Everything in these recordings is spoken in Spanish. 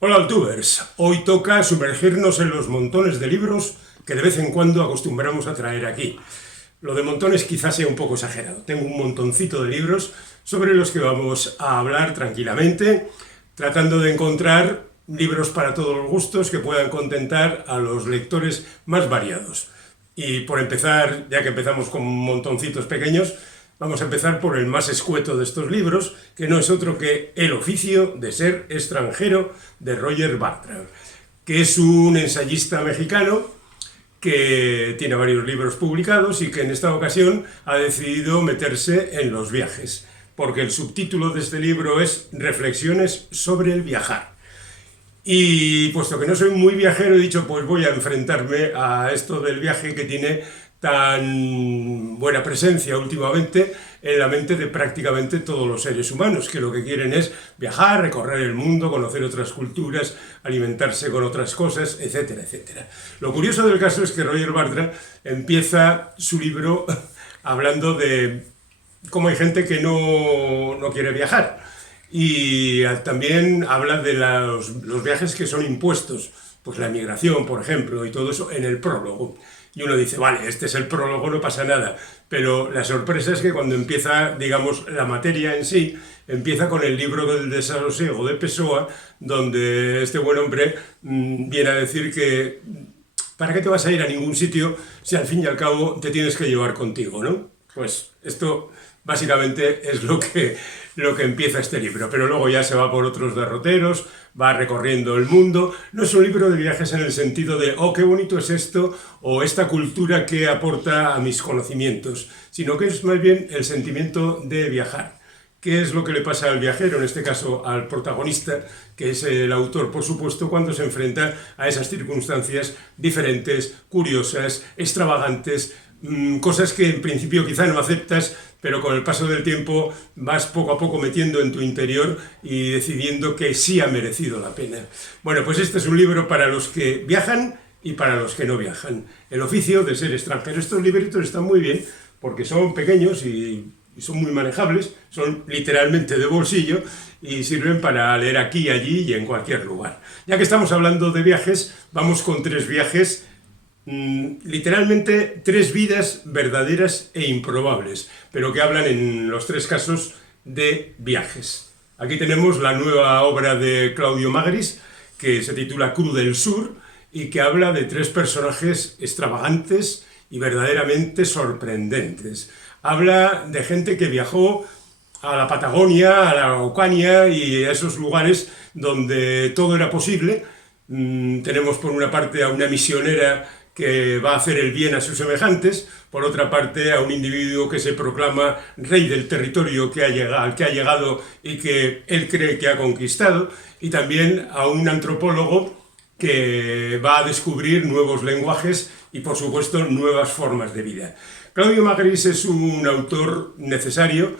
Hola Altubers, hoy toca sumergirnos en los montones de libros que de vez en cuando acostumbramos a traer aquí. Lo de montones quizás sea un poco exagerado, tengo un montoncito de libros sobre los que vamos a hablar tranquilamente, tratando de encontrar libros para todos los gustos que puedan contentar a los lectores más variados. Y por empezar, ya que empezamos con montoncitos pequeños, vamos a empezar por el más escueto de estos libros, que no es otro que El oficio de ser extranjero, de Roger Bartra, que es un ensayista mexicano que tiene varios libros publicados y que en esta ocasión ha decidido meterse en los viajes, porque el subtítulo de este libro es Reflexiones sobre el viajar. Y puesto que no soy muy viajero, he dicho, pues voy a enfrentarme a esto del viaje que tiene tan buena presencia últimamente en la mente de prácticamente todos los seres humanos, que lo que quieren es viajar, recorrer el mundo, conocer otras culturas, alimentarse con otras cosas, etcétera, etcétera. Lo curioso del caso es que Roger Bartra empieza su libro hablando de cómo hay gente que no quiere viajar. Y también habla de los viajes que son impuestos, pues la emigración, por ejemplo, y todo eso en el prólogo. Y uno dice, vale, este es el prólogo, no pasa nada. Pero la sorpresa es que cuando empieza, digamos, la materia en sí, empieza con el libro del desasosiego de Pessoa, donde este buen hombre viene a decir que ¿para qué te vas a ir a ningún sitio si al fin y al cabo te tienes que llevar contigo, ¿no? Pues esto básicamente es lo que empieza este libro, pero luego ya se va por otros derroteros, va recorriendo el mundo. No es un libro de viajes en el sentido de, oh, qué bonito es esto, o esta cultura que aporta a mis conocimientos, sino que es más bien el sentimiento de viajar. ¿Qué es lo que le pasa al viajero, en este caso al protagonista, que es el autor, por supuesto, cuando se enfrenta a esas circunstancias diferentes, curiosas, extravagantes, cosas que en principio quizá no aceptas, pero con el paso del tiempo vas poco a poco metiendo en tu interior y decidiendo que sí ha merecido la pena? Bueno, pues este es un libro para los que viajan y para los que no viajan. El oficio de ser extranjero. Estos libritos están muy bien porque son pequeños y son muy manejables, son literalmente de bolsillo y sirven para leer aquí, allí y en cualquier lugar. Ya que estamos hablando de viajes, vamos con 3 viajes, literalmente 3 vidas verdaderas e improbables, pero que hablan en los 3 casos de viajes. Aquí tenemos la nueva obra de Claudio Magris, que se titula Cru del Sur, y que habla de 3 personajes extravagantes y verdaderamente sorprendentes. Habla de gente que viajó a la Patagonia, a la Araucanía y a esos lugares donde todo era posible. Tenemos por una parte a una misionera que va a hacer el bien a sus semejantes, por otra parte a un individuo que se proclama rey del territorio al que ha llegado y que él cree que ha conquistado, y también a un antropólogo que va a descubrir nuevos lenguajes y, por supuesto, nuevas formas de vida. Claudio Magris es un autor necesario.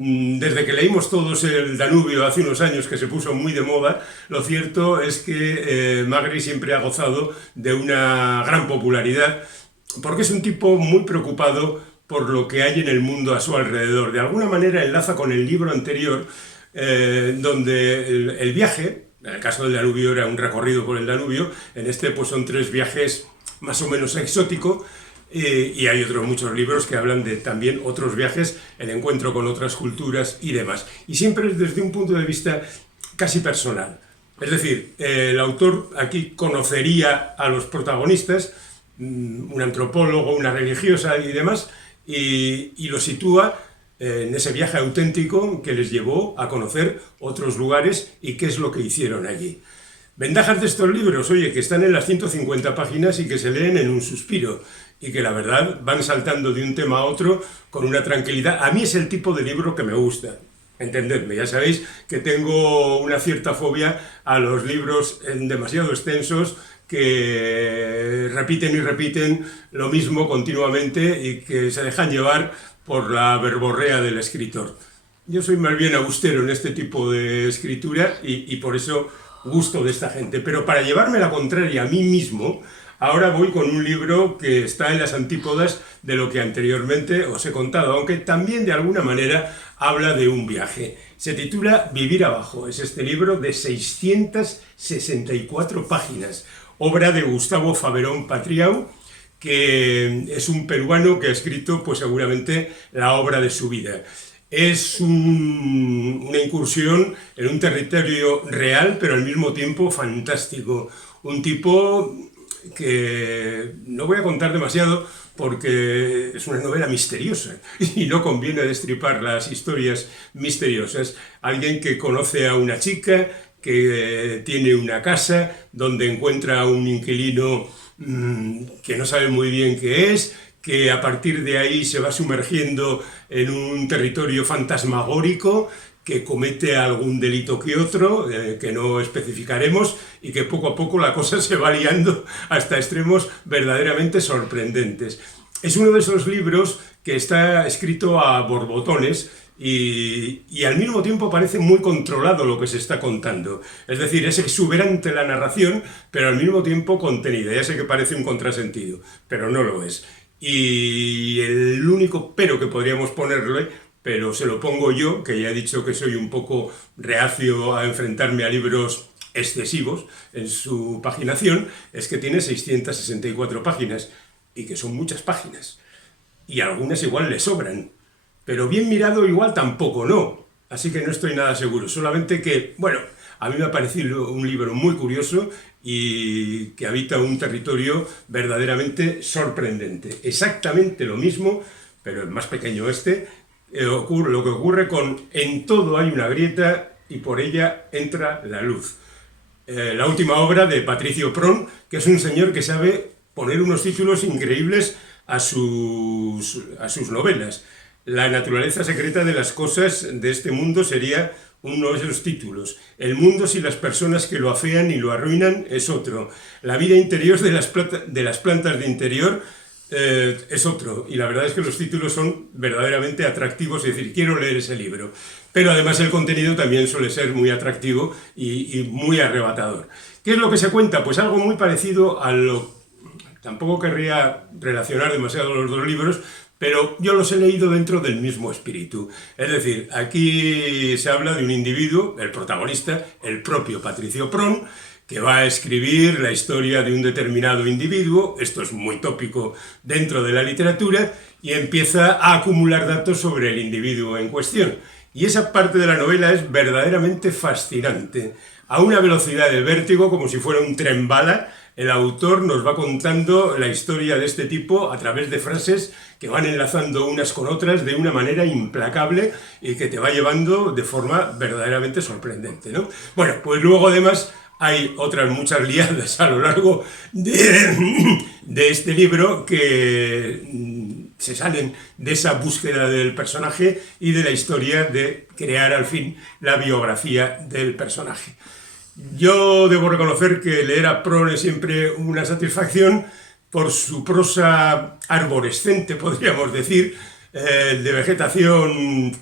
Desde que leímos todos el Danubio hace unos años, que se puso muy de moda, lo cierto es que Magris siempre ha gozado de una gran popularidad, porque es un tipo muy preocupado por lo que hay en el mundo a su alrededor. De alguna manera enlaza con el libro anterior, donde el viaje, en el caso del Danubio era un recorrido por el Danubio, en este pues son 3 viajes más o menos exóticos. Y hay otros muchos libros que hablan de también otros viajes, el encuentro con otras culturas y demás. Y siempre desde un punto de vista casi personal. Es decir, el autor aquí conocería a los protagonistas, un antropólogo, una religiosa y demás, y lo sitúa en ese viaje auténtico que les llevó a conocer otros lugares y qué es lo que hicieron allí. Ventajas de estos libros, oye, que están en las 150 páginas y que se leen en un suspiro y que la verdad van saltando de un tema a otro con una tranquilidad. A mí es el tipo de libro que me gusta, entendedme, ya sabéis que tengo una cierta fobia a los libros demasiado extensos que repiten y repiten lo mismo continuamente y que se dejan llevar por la verborrea del escritor. Yo soy más bien austero en este tipo de escritura y por eso gusto de esta gente, pero para llevarme la contraria a mí mismo, ahora voy con un libro que está en las antípodas de lo que anteriormente os he contado, aunque también de alguna manera habla de un viaje. Se titula Vivir abajo. Es este libro de 664 páginas, obra de Gustavo Faverón Patriau, que es un peruano que ha escrito pues seguramente la obra de su vida. Es una incursión en un territorio real, pero al mismo tiempo fantástico. Un tipo que no voy a contar demasiado porque es una novela misteriosa y no conviene destripar las historias misteriosas. Alguien que conoce a una chica, que tiene una casa donde encuentra a un inquilino que no sabe muy bien qué es, que a partir de ahí se va sumergiendo en un territorio fantasmagórico, que comete algún delito que otro, que no especificaremos, y que poco a poco la cosa se va liando hasta extremos verdaderamente sorprendentes. Es uno de esos libros que está escrito a borbotones y al mismo tiempo parece muy controlado lo que se está contando. Es decir, es exuberante la narración, pero al mismo tiempo contenida. Ya sé que parece un contrasentido, pero no lo es. Y el único pero que podríamos ponerle, pero se lo pongo yo, que ya he dicho que soy un poco reacio a enfrentarme a libros excesivos en su paginación, es que tiene 664 páginas, y que son muchas páginas. Y algunas igual le sobran, pero bien mirado igual tampoco no. Así que no estoy nada seguro, solamente que, bueno, a mí me ha parecido un libro muy curioso y que habita un territorio verdaderamente sorprendente. Exactamente lo mismo, pero el más pequeño lo que ocurre con En todo hay una grieta y por ella entra la luz. La última obra de Patricio Prón, que es un señor que sabe poner unos títulos increíbles a sus novelas. La naturaleza secreta de las cosas de este mundo sería uno de esos títulos. El mundo sin las personas que lo afean y lo arruinan es otro. La vida interior de las plantas de interior es otro. Y la verdad es que los títulos son verdaderamente atractivos, es decir, quiero leer ese libro. Pero además el contenido también suele ser muy atractivo y muy arrebatador. ¿Qué es lo que se cuenta? Pues algo muy parecido a lo... Tampoco querría relacionar demasiado los dos libros, pero yo los he leído dentro del mismo espíritu. Es decir, aquí se habla de un individuo, el protagonista, el propio Patricio Prón, que va a escribir la historia de un determinado individuo, esto es muy tópico dentro de la literatura, y empieza a acumular datos sobre el individuo en cuestión. Y esa parte de la novela es verdaderamente fascinante. A una velocidad de vértigo, como si fuera un tren bala, el autor nos va contando la historia de este tipo a través de frases que van enlazando unas con otras de una manera implacable y que te va llevando de forma verdaderamente sorprendente, ¿no? Bueno, pues luego además hay otras muchas liadas a lo largo de este libro que se salen de esa búsqueda del personaje y de la historia de crear al fin la biografía del personaje. Yo debo reconocer que leer a Prón es siempre una satisfacción por su prosa arborescente, podríamos decir, de vegetación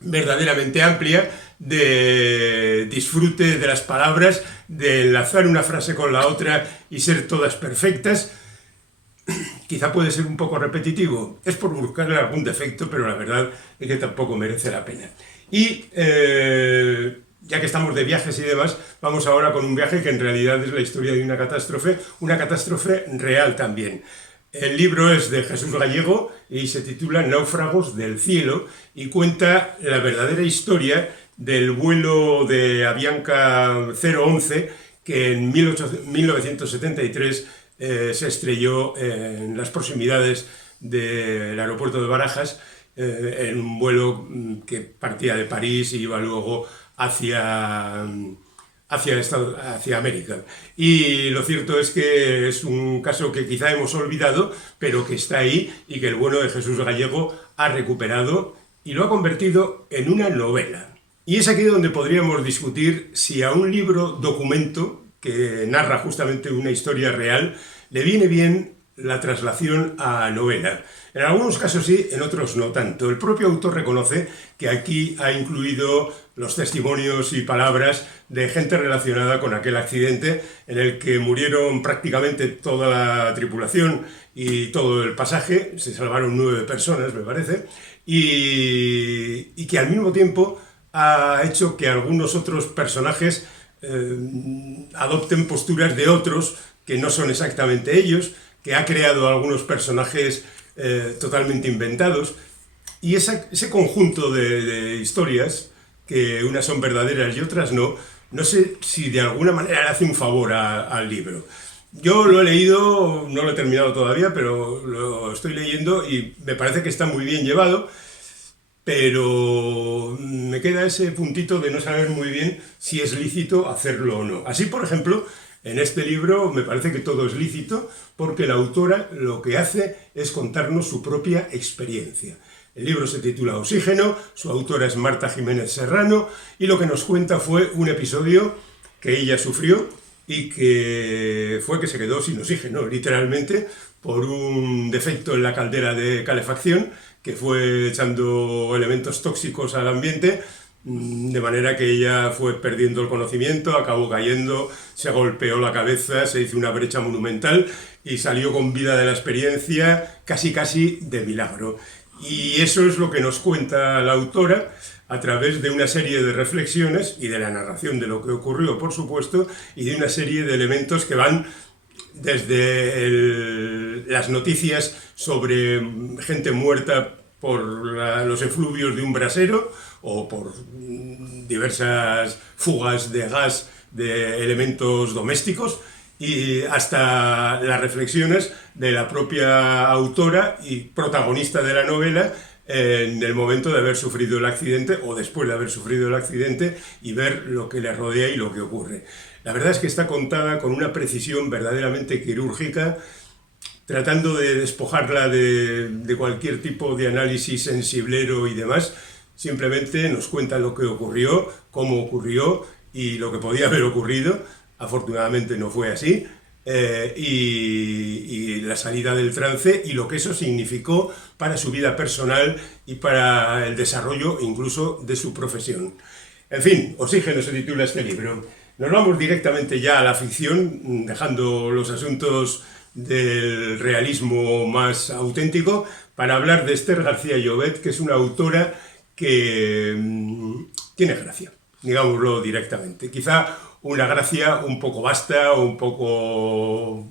verdaderamente amplia, de disfrute de las palabras, de enlazar una frase con la otra y ser todas perfectas. Quizá puede ser un poco repetitivo, es por buscarle algún defecto, pero la verdad es que tampoco merece la pena. Y ya que estamos de viajes y demás, vamos ahora con un viaje que en realidad es la historia de una catástrofe real también. El libro es de Jesús Gallego y se titula Náufragos del cielo y cuenta la verdadera historia del vuelo de Avianca 011 que en 1973 se estrelló en las proximidades del aeropuerto de Barajas en un vuelo que partía de París y iba luego hacia América. Y lo cierto es que es un caso que quizá hemos olvidado, pero que está ahí y que el bueno de Jesús Gallego ha recuperado y lo ha convertido en una novela. Y es aquí donde podríamos discutir si a un libro documento que narra justamente una historia real le viene bien la traslación a novela. En algunos casos sí, en otros no tanto. El propio autor reconoce que aquí ha incluido los testimonios y palabras de gente relacionada con aquel accidente en el que murieron prácticamente toda la tripulación y todo el pasaje, se salvaron 9 personas, me parece, y que al mismo tiempo ha hecho que algunos otros personajes adopten posturas de otros que no son exactamente ellos, que ha creado algunos personajes totalmente inventados. Y ese conjunto de historias, que unas son verdaderas y otras no, no sé si de alguna manera le hace un favor al libro. Yo lo he leído, no lo he terminado todavía, pero lo estoy leyendo y me parece que está muy bien llevado, pero me queda ese puntito de no saber muy bien si es lícito hacerlo o no. Así, por ejemplo, en este libro me parece que todo es lícito porque la autora lo que hace es contarnos su propia experiencia. El libro se titula Oxígeno, su autora es Marta Jiménez Serrano y lo que nos cuenta fue un episodio que ella sufrió y que fue que se quedó sin oxígeno, literalmente, por un defecto en la caldera de calefacción que fue echando elementos tóxicos al ambiente, de manera que ella fue perdiendo el conocimiento, acabó cayendo, se golpeó la cabeza, se hizo una brecha monumental y salió con vida de la experiencia casi de milagro. Y eso es lo que nos cuenta la autora a través de una serie de reflexiones y de la narración de lo que ocurrió, por supuesto, y de una serie de elementos que van desde las noticias sobre gente muerta por los efluvios de un brasero o por diversas fugas de gas de elementos domésticos, y hasta las reflexiones de la propia autora y protagonista de la novela en el momento de haber sufrido el accidente o después de haber sufrido el accidente y ver lo que le rodea y lo que ocurre. La verdad es que está contada con una precisión verdaderamente quirúrgica, tratando de despojarla de cualquier tipo de análisis sensiblero y demás. Simplemente nos cuenta lo que ocurrió, cómo ocurrió y lo que podía haber ocurrido. Afortunadamente no fue así, y la salida del trance y lo que eso significó para su vida personal y para el desarrollo incluso de su profesión. En fin, Oxígeno se titula este libro. Nos vamos directamente ya a la ficción, dejando los asuntos del realismo más auténtico, para hablar de Esther García Llobet, que es una autora que tiene gracia, digámoslo directamente. Quizá una gracia un poco vasta, un poco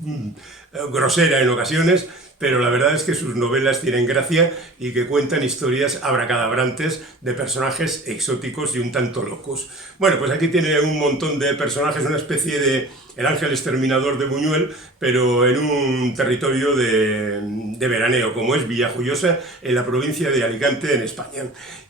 grosera en ocasiones, pero la verdad es que sus novelas tienen gracia y que cuentan historias abracadabrantes de personajes exóticos y un tanto locos. Bueno, pues aquí tiene un montón de personajes, una especie de El ángel exterminador de Buñuel, pero en un territorio de veraneo, como es Villajoyosa, en la provincia de Alicante, en España.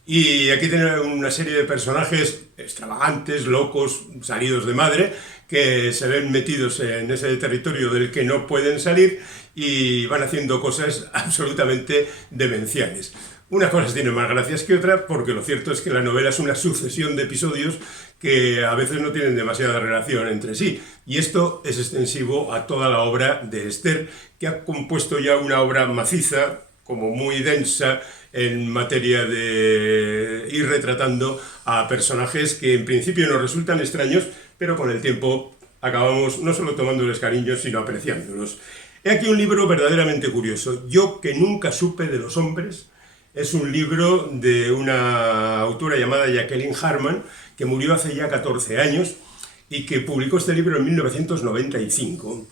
Y aquí tiene una serie de personajes extravagantes, locos, salidos de madre, que se ven metidos en ese territorio del que no pueden salir y van haciendo cosas absolutamente demenciales. Unas cosas tienen más gracias que otras, porque lo cierto es que la novela es una sucesión de episodios que a veces no tienen demasiada relación entre sí. Y esto es extensivo a toda la obra de Esther, que ha compuesto ya una obra maciza, como muy densa, en materia de ir retratando a personajes que en principio nos resultan extraños, pero con el tiempo acabamos no solo tomándoles cariño, sino apreciándolos. He aquí un libro verdaderamente curioso. Yo, que nunca supe de los hombres, es un libro de una autora llamada Jacqueline Harman, que murió hace ya 14 años y que publicó este libro en 1995.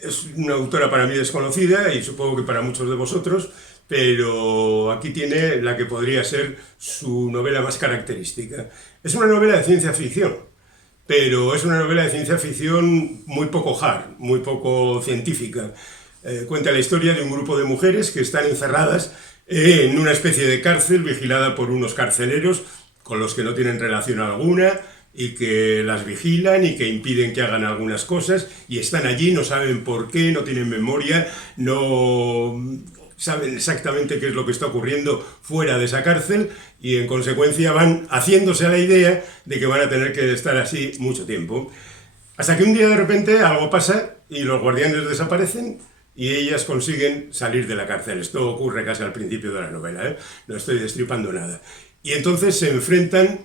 Es una autora para mí desconocida y supongo que para muchos de vosotros, pero aquí tiene la que podría ser su novela más característica. Es una novela de ciencia ficción, pero es una novela de ciencia ficción muy poco hard, muy poco científica. Cuenta la historia de un grupo de mujeres que están encerradas en una especie de cárcel vigilada por unos carceleros con los que no tienen relación alguna y que las vigilan y que impiden que hagan algunas cosas, y están allí, no saben por qué, no tienen memoria, no saben exactamente qué es lo que está ocurriendo fuera de esa cárcel y en consecuencia van haciéndose a la idea de que van a tener que estar así mucho tiempo. Hasta que un día de repente algo pasa y los guardianes desaparecen y ellas consiguen salir de la cárcel. Esto ocurre casi al principio de la novela, no estoy destripando nada. Y entonces se enfrentan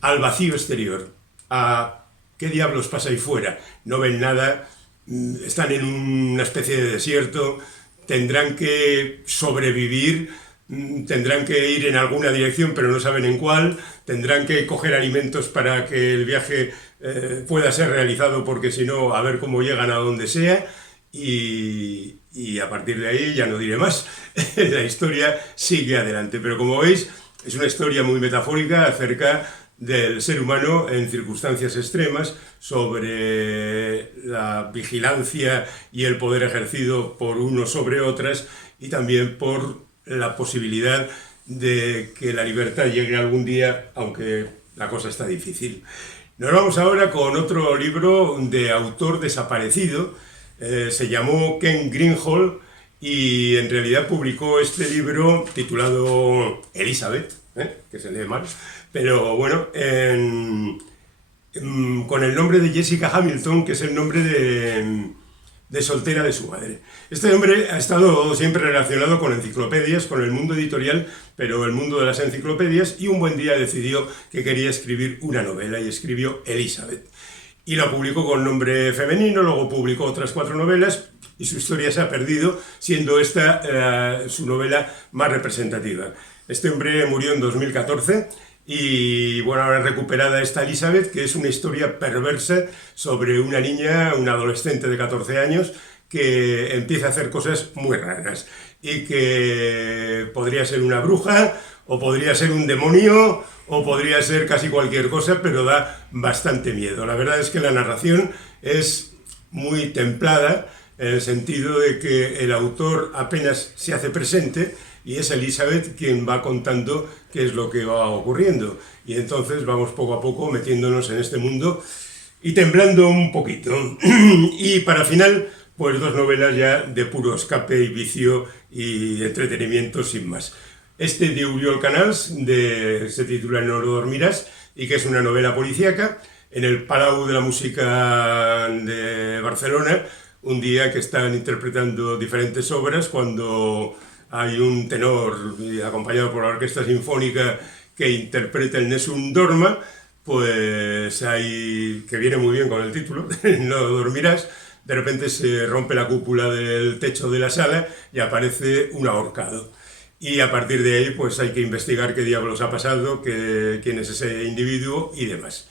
al vacío exterior, a qué diablos pasa ahí fuera. No ven nada, están en una especie de desierto, tendrán que sobrevivir tendrán que ir en alguna dirección pero no saben en cuál, tendrán que coger alimentos para que el viaje pueda ser realizado porque si no, a ver cómo llegan a donde sea y a partir de ahí ya no diré más, la historia sigue adelante, pero como veis es una historia muy metafórica acerca del ser humano en circunstancias extremas, sobre la vigilancia y el poder ejercido por unos sobre otras y también por la posibilidad de que la libertad llegue algún día, aunque la cosa está difícil. Nos vamos ahora con otro libro de autor desaparecido, se llamó Ken Greenhall y en realidad publicó este libro titulado Elizabeth, que se lee mal, pero bueno, con el nombre de Jessica Hamilton, que es el nombre de soltera de su madre. Este hombre ha estado siempre relacionado con enciclopedias, con el mundo editorial, pero el mundo de las enciclopedias, y un buen día decidió que quería escribir una novela y escribió Elizabeth. Y la publicó con nombre femenino, luego publicó otras 4 novelas y su historia se ha perdido, siendo esta su novela más representativa. Este hombre murió en 2014 y bueno, ahora recuperada está Elizabeth, que es una historia perversa sobre una niña, una adolescente de 14 años, que empieza a hacer cosas muy raras y que podría ser una bruja, o podría ser un demonio, o podría ser casi cualquier cosa, pero da bastante miedo. La verdad es que la narración es muy templada, en el sentido de que el autor apenas se hace presente y es Elizabeth quien va contando qué es lo que va ocurriendo. Y entonces vamos poco a poco metiéndonos en este mundo y temblando un poquito. Y para final, pues 2 novelas ya de puro escape y vicio y entretenimiento sin más. Este de Oriol Canals, se titula No lo dormirás, y que es una novela policíaca en el Palau de la Música de Barcelona, un día que están interpretando diferentes obras cuando hay un tenor acompañado por la orquesta sinfónica que interpreta el Nessun Dorma, pues hay, que viene muy bien con el título, No dormirás. De repente se rompe la cúpula del techo de la sala y aparece un ahorcado. Y a partir de ahí pues hay que investigar qué diablos ha pasado, quién es ese individuo y demás.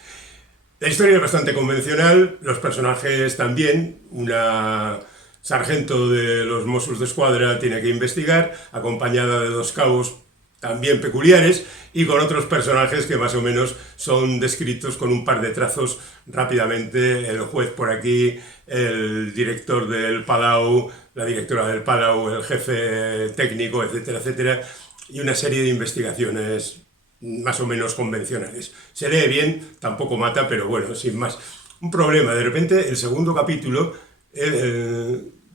La historia es bastante convencional, los personajes también. Una sargento de los Mossos d'Esquadra tiene que investigar, acompañada de 2 cabos también peculiares y con otros personajes que más o menos son descritos con un par de trazos rápidamente. El juez por aquí, el director del Palau, la directora del Palau, el jefe técnico, etcétera, etcétera, y una serie de investigaciones más o menos convencionales. Se lee bien, tampoco mata, pero bueno, sin más. Un problema, de repente el segundo capítulo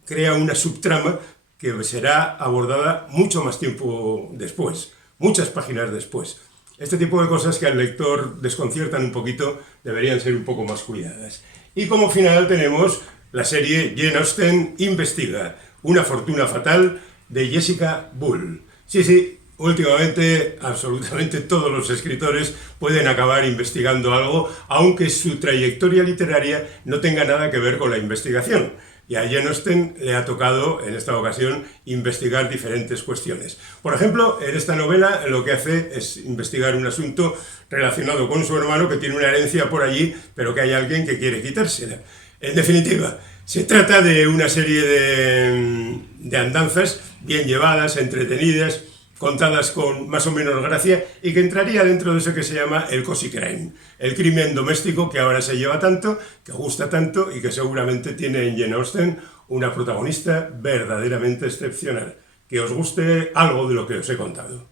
crea una subtrama que será abordada mucho más tiempo después, muchas páginas después. Este tipo de cosas que al lector desconciertan un poquito deberían ser un poco más cuidadas. Y como final tenemos la serie Jane Austen investiga, una fortuna fatal, de Jessica Bull. Sí, últimamente absolutamente todos los escritores pueden acabar investigando algo, aunque su trayectoria literaria no tenga nada que ver con la investigación. Y a Jane Austen le ha tocado, en esta ocasión, investigar diferentes cuestiones. Por ejemplo, en esta novela lo que hace es investigar un asunto relacionado con su hermano que tiene una herencia por allí, pero que hay alguien que quiere quitársela. En definitiva, se trata de una serie de andanzas bien llevadas, entretenidas, contadas con más o menos gracia y que entraría dentro de eso que se llama el cozy crime, el crimen doméstico que ahora se lleva tanto, que gusta tanto y que seguramente tiene en Jane Austen una protagonista verdaderamente excepcional. Que os guste algo de lo que os he contado.